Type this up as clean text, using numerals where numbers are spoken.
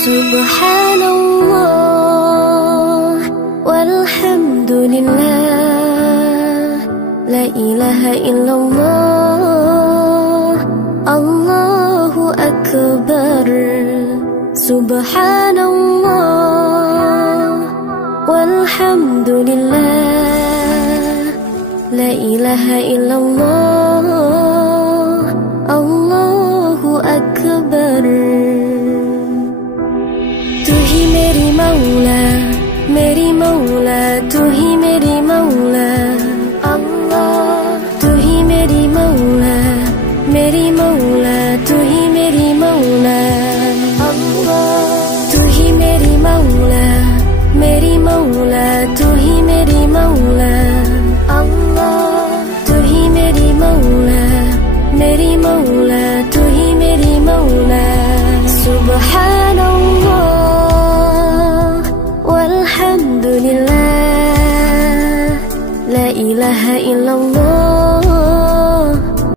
Subhanallah walhamdulillah, la ilaha illallah, Allahu akbar. Subhanallah walhamdulillah, la ilaha illallah, Allahu akbar. तू ही मेरी मौला, मेरी मौला, तू ही मेरी मौला अल्लाह। तू ही मेरी मौला, मेरी मौला, तू ही मेरी मौला अल्लाह। तू ही मेरी मौला, मेरी मौला, तू ही मेरी मौला अल्लाह। तू ही मेरी मौला, मेरी मौला, तू ही मेरी मौला। Subhanallah walhamdulillah, la ilaha illallah,